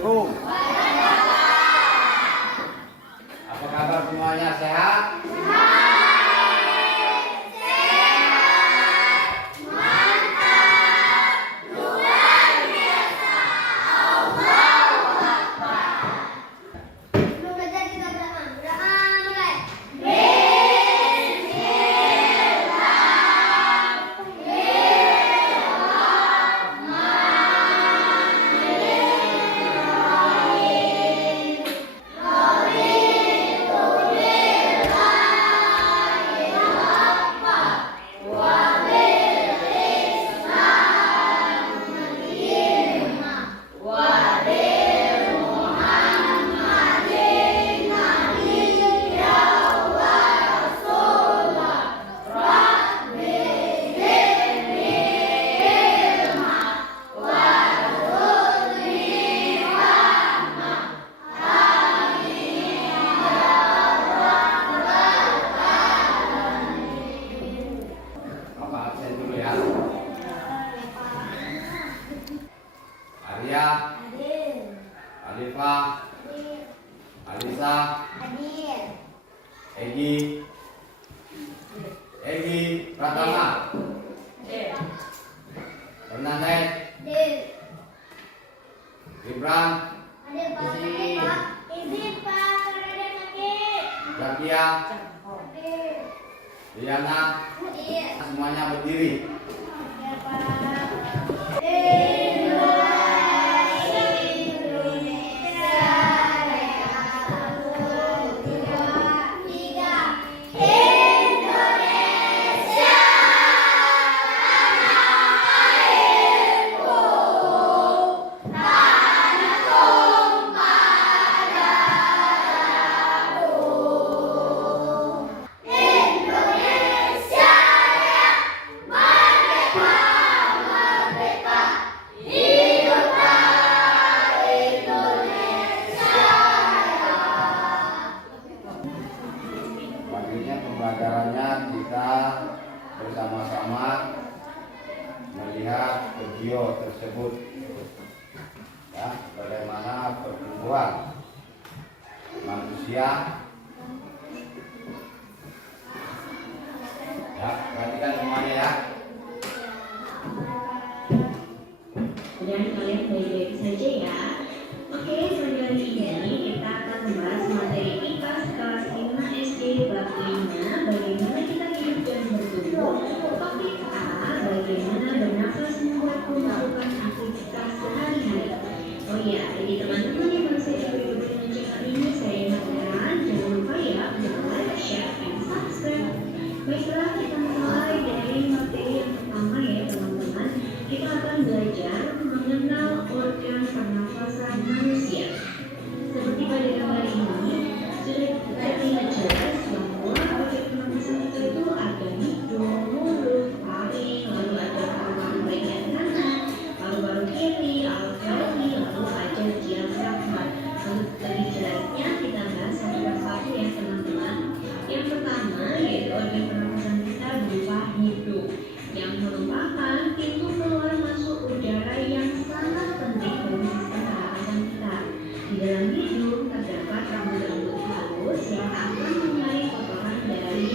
Assalamualaikum. Apa kabar semuanya, sehat? Arya, Alifah, Alisa, Egi, Pratama, Fernandez, Gibran, Zakia, Diana, semuanya berdiri. Pembelajarannya kita bersama-sama melihat video tersebut, ya, bagaimana pertumbuhan manusia. Ya, perhatikan semuanya ya. Dan kalian baik-baik saja ya. Oke, pada hari ini kita akan membahas materi IPA kelas 5 SD bab 5, bagaimana kita hidup dan bertumbuh. Topik A, bagaimana bernafas membuatku melakukan aktivitas sehari-hari. Oh ya, jadi teman-teman yang masih ikuti channel ini, saya ingatkan jangan lupa ya untuk like, share, dan subscribe. Baiklah, kita mulai dari materi yang pertama ya teman-teman. Kita akan belajar mengenal organ pernafasan manusia. Seperti pada gambar ini, sudah terlihat jelas bahwa organ pernafasan kita itu ada hidung, mulut, paru, lalu ada paru-paru bagian kanan, paru-paru kiri, alveoli, lalu ada diafragma. Lebih jelasnya kita bahas satu persatu ya teman-teman. Yang pertama yaitu organ pernafasan kita berupa hidung, yang merupakan pintu keluar masuk udara yang sangat penting bagi sistem pernafasan kita. Di dalam hidung terdapat rambut-rambut halus yang akan menyaring kotoran dari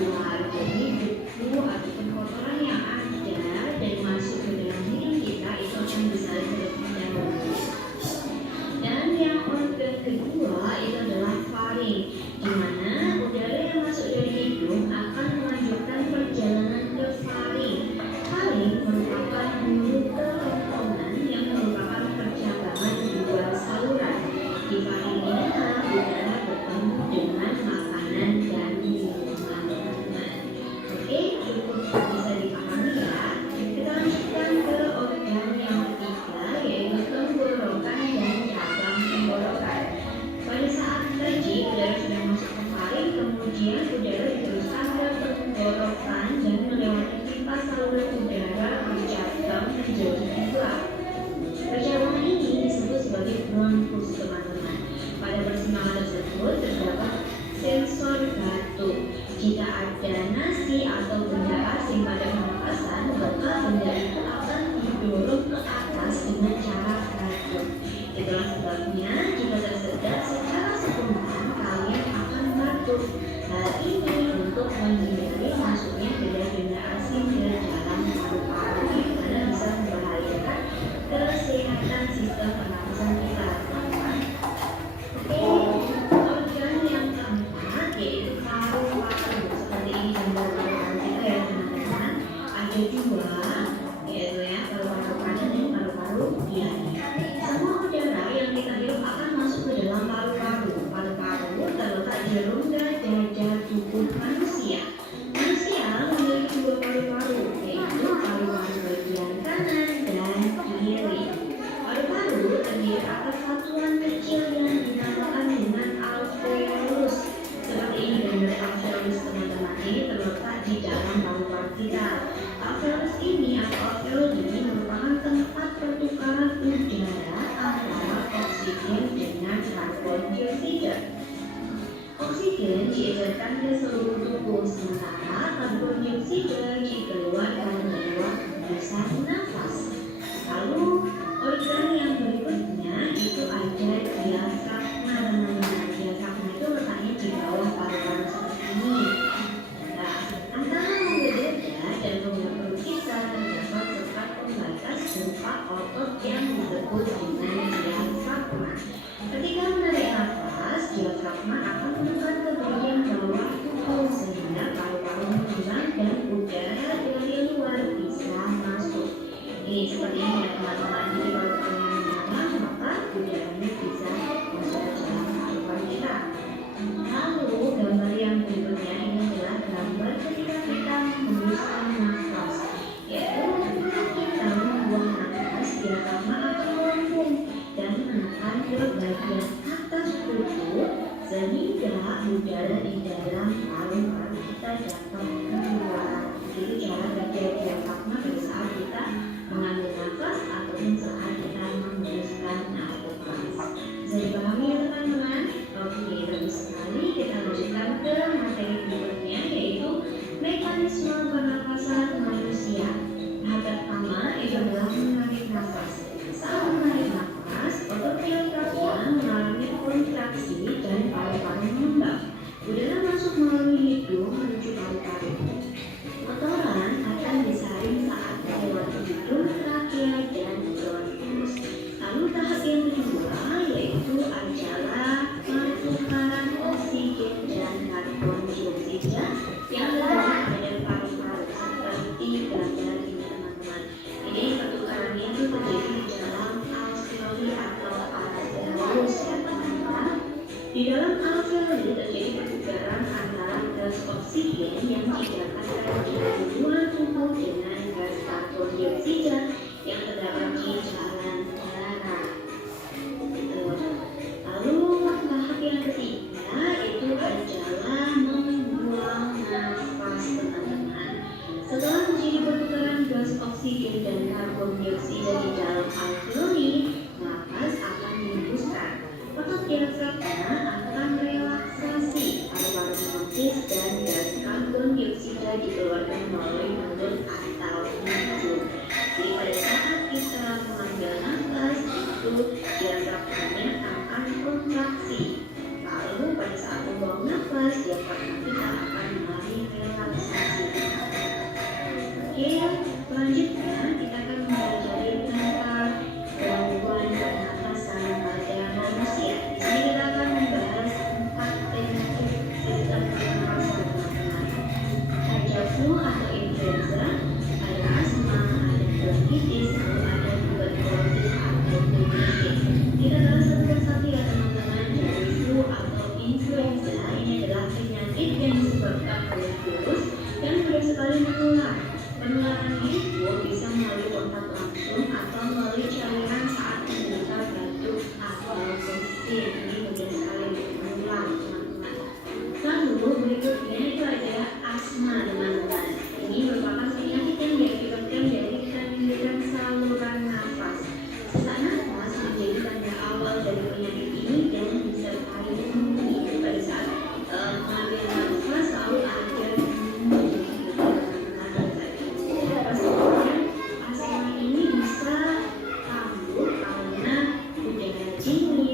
luar. Jadi debu ataupun kotoran yang ada dan masuk ke dalam hidung kita itu akan disaring terlebih dahulu. Dan yang organ kedua itu adalah faring, di mana udara yang masuk dari hidung akan melanjutkan perjalanan ke faring. Faring merupakan mulut kerongkongan yang merupakan percabangan dua saluran. Di faring inilah udara bertemu dengan makanan dan minuman teman-teman. Oke, cukup bisa dipahami ya. Kita lanjutkan ke organ yang ketiga yaitu tenggorokan dan cabang tenggorokan. Pada saat tadi udara sudah masuk ke faring, Sebabnya, jika tersedak secara spontan, kalian akan batuk. Hal ini untuk menghindari masuknya benda-benda asing ke dalam paru-paru karena bisa membahayakan kesehatan sistem pernapasan kita. Oke, organ yang keempat yaitu paru-paru. Seperti ini gambar paru-paru kita ya teman-teman. Ada dua, yaitu ya paru-paru kanan dan paru-paru kiri. Semua udara yang kita hirup akan masuk ke dalam paru-paru. Paru-paru terletak di rongga dada tubuh manusia. Manusia memiliki dua paru-paru, yaitu paru-paru bagian kanan dan kiri. Paru-paru terdiri atas satuan kecil yang dinamakan dengan alveolus. Seperti ini gambar alveolus teman-teman, ini terletak di dalam paru-paru kita. Alveolus ini atau alveoli merupakan tempat pertukaran udara antara oksigen dengan karbon dioksida. Oksigen diedarkan ke seluruh tubuh, sementara karbon dioksida dikeluarkan lewat hembusan nafas. Lalu organ yang berikutnya itu ada diafragma teman-teman. Diafragma itu letaknya di bawah paru-paru seperti ini. Nah, antara rongga dada dan rongga perut kita terdapat sekat pembatas berupa otot yang disebut dengan diafragma. Ketika menarik nafas, diafragma akan menekan ke bagian bawah tubuh sehingga paru-paru menghilang dan udara dari luar bisa masuk. Ini seperti ini ya teman-teman. Jadi kalau paru-parunya menyala, maka udaranya bisa masuk ke dalam paru-paru kita. Lalu gambar yang berikutnya ini adalah gambar ketika kita menghembuskan nafas, yaitu ketika kita membuang nafas, diafragma akan melengkung dan menekan ke bagian atas tubuh sehingga udara di dalam paru-paru kita dapat keluar. Itu cara kerja diafragma pada saat kita mengambil nafas ataupun saat kita menghembuskan nafas. Bisa dipahami ya teman-teman? Oke, bagus sekali. Kita lanjutkan ke materi berikutnya, yaitu mekanisme pernapasan manusia. Tahap pertama itu adalah menarik nafas. Saat menarik nafas, otot diafragma mengalami kontraksi dan paru-paru mengembang. Udara masuk melalui hidung menuju paru-paru. Kotoran akan disaring saat melewati hidung, trakea, dan bronkus. Lalu tahap yang kedua yaitu adalah pertukaran oksigen dan karbon dioksida yang terjadi pada paru-paru seperti gambar ini teman-teman. Ini pertukarannya itu terjadi di dalam alveoli atau alveolus ya teman-teman. Di dalam alveoli terjadi pertukaran antara gas oksigen yang didapatkan di luar tubuh dengan gas karbon dioksida yang terdapat di jalan darah. Lalu tahap yang ketiga itu adalah membuang nafas teman-teman. Setelah terjadi pertukaran gas oksigen dan karbon dioksida di dalam alveoli, nafas akan dihembuskan. Otot diafragma akan relaksasi, paru-paru menepis dan gas karbon dioksida dikeluarkan melalui mulut atau hidung. Jadi pada saat kita mengambil nafas itu diafragmanya akan kontraksi. Lalu pada saat membuang nafas diafragma kita akan mengalami relaksasi. Oke, selanjutnya kita akan mempelajari tentang gangguan pernapasan pada manusia. Di sini kita akan membahas 4 penyakit sistem pernapasan teman-teman. Ada flu atau influenza, ada asma, ada bronkitis, lalu ada tuberkulosis atau TBC. Kita bahas satu persatu ya teman-teman. Dari flu atau influenza ini adalah penyakit yang disebabkan oleh virus yang mudah sekali menular. Penularan itu bisa melalui kontak langsung atau melalui cairan saat menderita batuk atau bersin. Ini mudah sekali menular teman-teman. Lalu berikutnya itu adalah asma teman-teman. Ini merupakan penyakit yang diakibatkan dari kelendiran saluran nafas. Sesak nafas menjadi tanda awal dari penyakit ini dan disertai nyeri pada saat mengambil nafas, lalu ada nyeri. Asma ini bisa kambuh karena udara dingin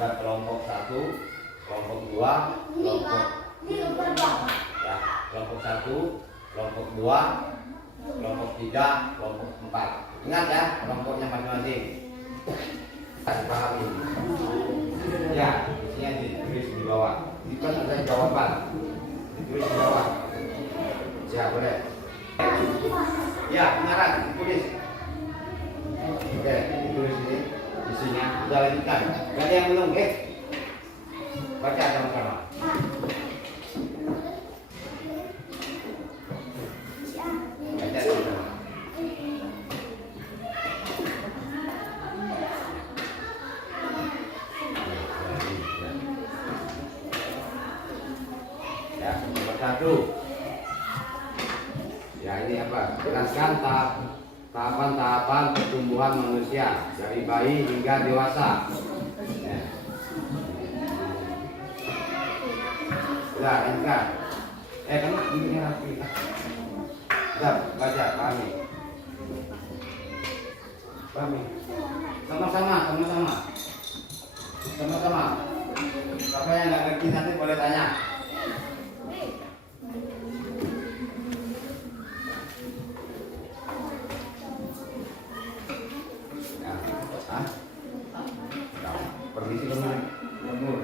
ada kelompok 1, kelompok 2, kelompok 1, kelompok 2, kelompok 3, kelompok 4. Ingat ya, kelompoknya masing-masing. Dipahami. Ya, isinya ditulis di bawah. Itu ada jawaban. Ditulis di bawah. Ya, boleh. Ya, benaran, ditulis. Oke, ditulis ini. Isinya sudah lanjutkan. Gak ada yang belum, baca sama-sama. Baca sama-sama. Ya, nomor 1. Ya, ini apa? Jelaskan tahapan-tahapan pertumbuhan manusia dari bayi hingga dewasa. Ya. Sudah, lanjutkan. Kamu ini rapi. Sudah, baca, pahami. Pahami. Sama-sama. Siapa yang nggak ngerti nanti boleh tanya. Permisi gubernur.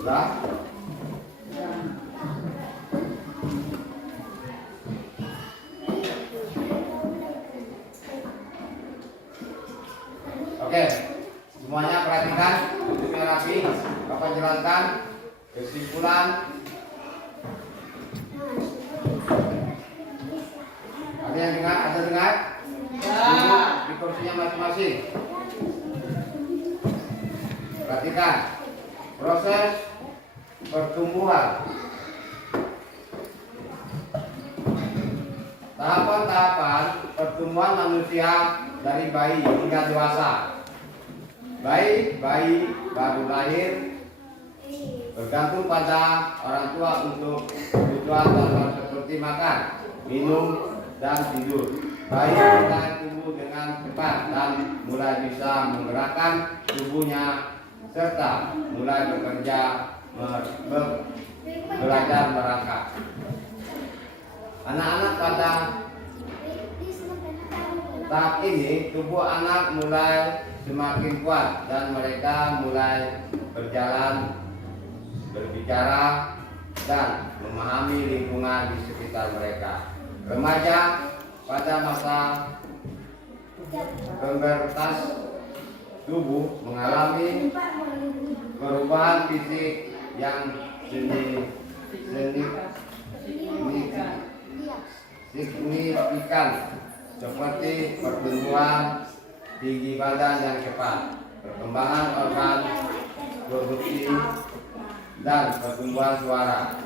Sudah? Oke, semuanya perhatikan, bentuknya rapi. Bapak jelaskan kesimpulan. Ada yang dengar? Ada dengar? Duduk di kursinya masing-masing. Perhatikan proses pertumbuhan. Tahapan-tahapan pertumbuhan manusia dari bayi hingga dewasa. Bayi baru lahir bergantung pada orang tua untuk kebutuhan dasar seperti makan, minum, dan tidur. Bayi mulai tumbuh dengan cepat dan mulai bisa menggerakkan tubuhnya serta mulai bekerja, belajar merangkak. Anak-anak pada tahap ini tubuh anak mulai semakin kuat dan mereka mulai berjalan, berbicara, dan memahami lingkungan di sekitar mereka. Remaja pada masa pubertas tubuh mengalami perubahan fisik yang signifikan seperti pertumbuhan tinggi badan yang cepat, perkembangan organ produksi, dan pertumbuhan suara.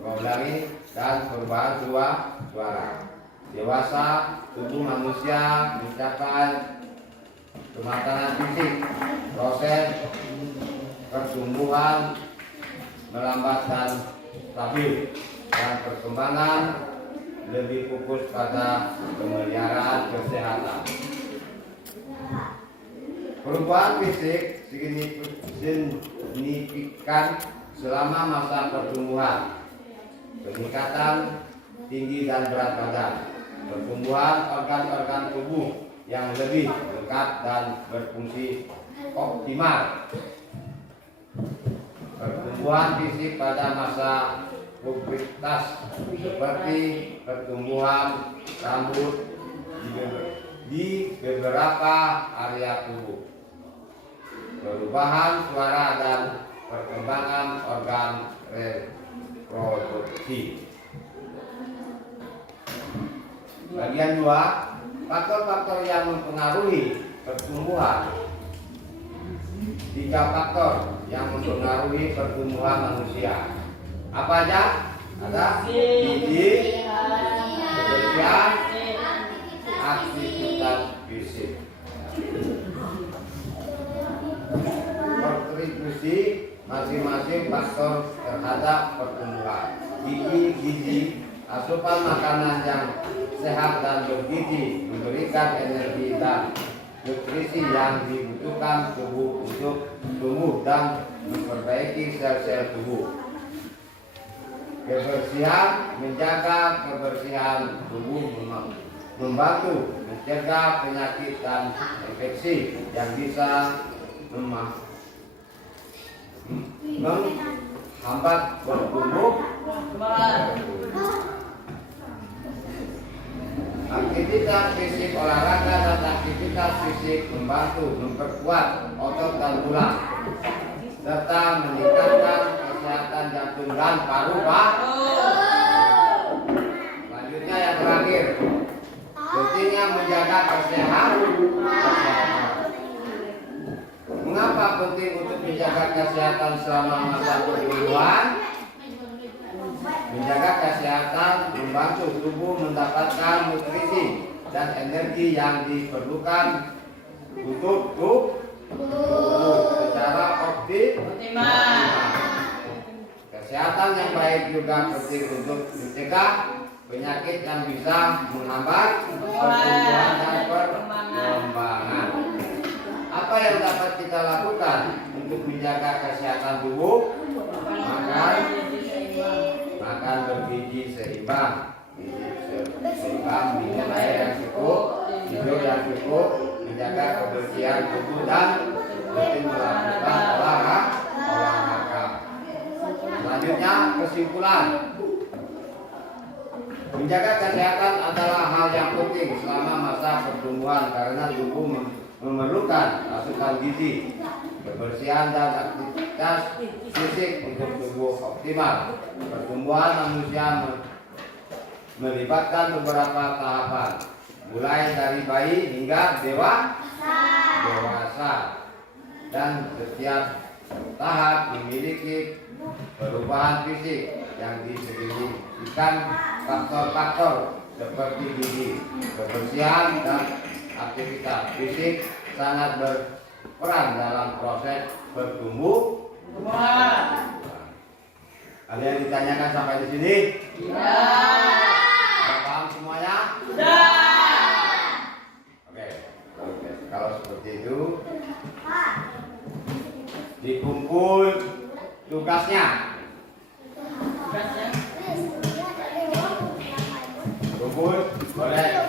Ulangi, dan perubahan suara. Dewasa, tubuh manusia mencapai kematangan fisik. Proses pertumbuhan melambat dan stabil, dan perkembangan lebih fokus pada pemeliharaan kesehatan. Perubahan fisik signifikan selama masa pertumbuhan. Peningkatan tinggi dan berat badan, pertumbuhan organ-organ tubuh yang lebih lengkap dan berfungsi optimal. Pertumbuhan fisik pada masa pubertas seperti pertumbuhan rambut di beberapa area tubuh, perubahan suara dan perkembangan organ reproduksi. Bagian 2, faktor-faktor yang mempengaruhi pertumbuhan. 3 faktor yang mempengaruhi pertumbuhan manusia. Apa aja? Ada gizi, kebersihan, aktivitas fisik. Kontribusi masing-masing faktor terhadap pertumbuhan. Gizi, asupan makanan yang sehat dan bergizi memberikan energi dan nutrisi yang dibutuhkan tubuh untuk tumbuh dan memperbaiki sel-sel tubuh. Kebersihan, menjaga kebersihan tubuh membantu mencegah penyakit dan infeksi yang bisa menghambat bertumbuh. Aktivitas fisik, olahraga dan aktivitas fisik membantu memperkuat otot dan tulang serta meningkatkan kesehatan jantung dan paru-paru. Selanjutnya yang terakhir, pentingnya menjaga kesehatan. Mengapa penting untuk menjaga kesehatan selama masa pertumbuhan? Menjaga kesehatan membantu tubuh mendapatkan nutrisi dan energi yang diperlukan untuk tubuh secara optimal. Kesehatan yang baik juga penting untuk mencegah penyakit yang bisa menghambat pertumbuhan dan perkembangan. Apa yang dapat kita lakukan untuk menjaga kesehatan tubuh? Makan bergizi seimbang, minum air yang cukup, tidur yang cukup, menjaga kebersihan tubuh dan rutin melakukan olahraga. Selanjutnya kesimpulan. Menjaga kesehatan adalah hal yang penting selama masa pertumbuhan karena tubuh memerlukan asupan gizi, kebersihan dan aktivitas fisik untuk tubuh optimal. Pertumbuhan manusia melibatkan beberapa tahapan, mulai dari bayi hingga dewasa, dan setiap tahap memiliki perubahan fisik yang disebutkan faktor-faktor seperti gizi, kebersihan dan aktivitas fisik sangat berperan dalam proses pertumbuhan. Ada yang ditanyakan sampai di sini? Sudah paham semuanya? Sudah. Oke. Kalau seperti itu, dikumpul tugasnya. Kumpul, boleh